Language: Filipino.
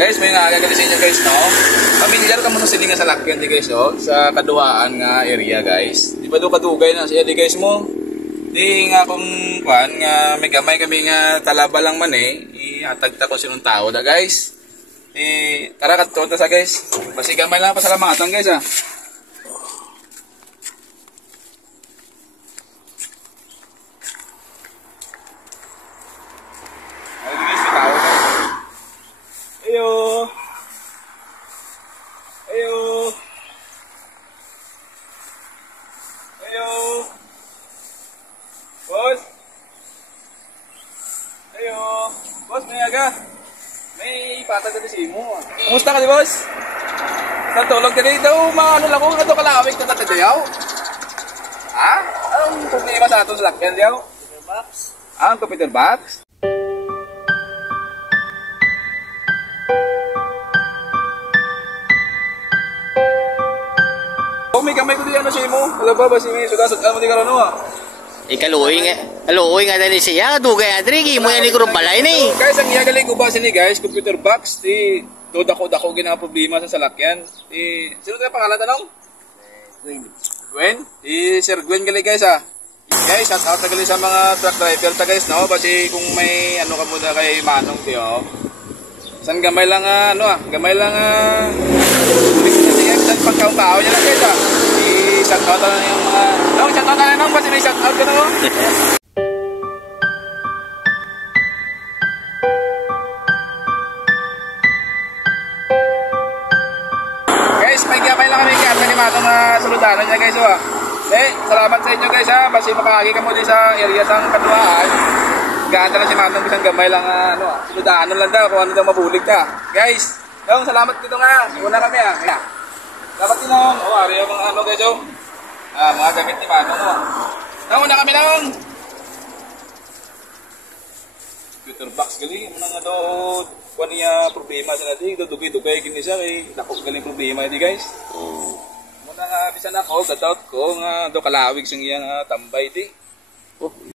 Guys, may nakagalisin nyo guys, no? Pamilyar ka muna silingan sa lakyan di guys, no? Sa kaduaan nga area guys. Di ba doon kadugay na siya di guys mo? Di nga kung kuhan nga may gamay kami nga talaba lang man eh. Ihatagta ko sinong tao da guys. Tara kadto sa guys. Basi gamay lang pasalamatan guys ah. Ayo. Ayo. Ayo. Boss. Ayo. Boss, may aga. May patag na si mo. Kumusta ka di boss? Natulog ka dito. Ano lang kung ito kalawig na natadayaw. Ha? Anong problema sa ato sa lakyan diyaw? Computer box. Ah, computer box? May kamay ko di ano siya mo. Wala ba si may sugasot mo di karoon ah. Kaluoy nga dali siya dugay adri mo yan ikro balay ni. Guys, ang iyagaling ko ba sini guys, computer box di dako gina problema sa salakyan. Sino tayo pangalan tanong? Gwen. Sir Gwen gali guys ah. Guys, shout out gali sa mga truck driver ta guys no, basi kung may ano ka muna kay Manong di oh. San gamay lang gamay lang San pagkao-kao niya lang guys ah. I-shoutout na yung mga... shoutout na lang kasi may shoutout ka na mo. Guys, may gamay lang kami kaya ni Manong na saludanan niya guys oh. Salamat sa inyo guys ha. Basi makakagi ka mo din sa area sang Kanuaan. Ganda lang si Manong isang gamay lang saludanan lang daw kung ano daw mabulig ka. Guys, salamat dito nga. Una kami ah. Dapat din nung, ari yung mga ano guys, mga gamit ni Manong, Nauna kami nung! Computer box gali, mga do, kung niya problema sa natin, dugay-dugay gini siya, nakos galing problema di guys. Muna bisan ako, gatout ko, do kalawig siyang iyang tambay di.